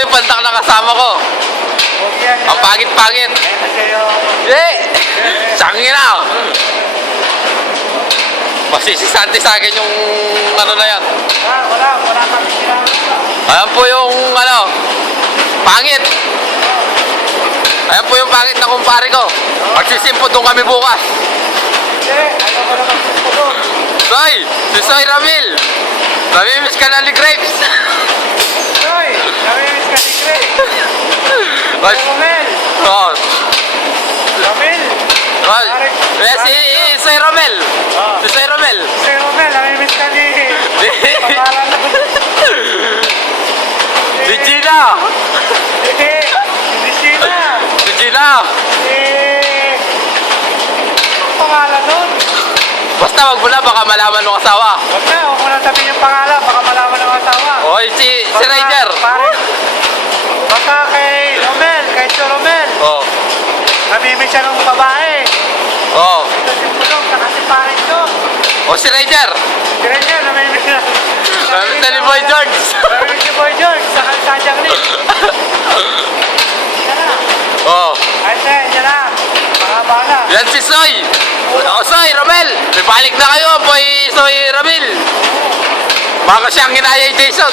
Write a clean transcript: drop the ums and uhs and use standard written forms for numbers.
yung pantak na kasama ko. Ang pangit-pangit. Eh! Sangin na! Masisisante sa akin yung ano na yan. Wala kami sila. Ayan po yung ano, pangit. Ayan po yung pangit na kumpare ko. Magsisimpo doon kami bukas. Ano ko na magsimpo doon? Soy! Si Soy Ramil! Namimiss ka na ni Grapes! Soy! Namimiss ka ni Greg! Romel! Oo. Romel! Si Soy Ramil! Si Soy Ramil! Si Romel, namimiss ka ni... Pangalan na. Si Gina! Si Gina! Si Gina! Pangalan nun? Basta wag mo na, baka malaman ng asawa. Huwag mo na sabihin yung pangalan, baka malaman ng asawa. Oy, si Ryder! Baka kay Romel, kay Sir Romel. Oo. Namimiss siya ng babae. Oo. Ito si Pulong, saka si Paris ko. O si Ryder! Si Ranger, namimiss na. Namimiss na ni Boy George! Namimiss si Boy George, saka si Sajang Lee. Yan na. Oo. Ay, yan na. Mahaba na. Yan si Soy! O Soy, Ramel! May balik na kayo, Boy Soy Ramil! Baka siyang ginaya ni Jason!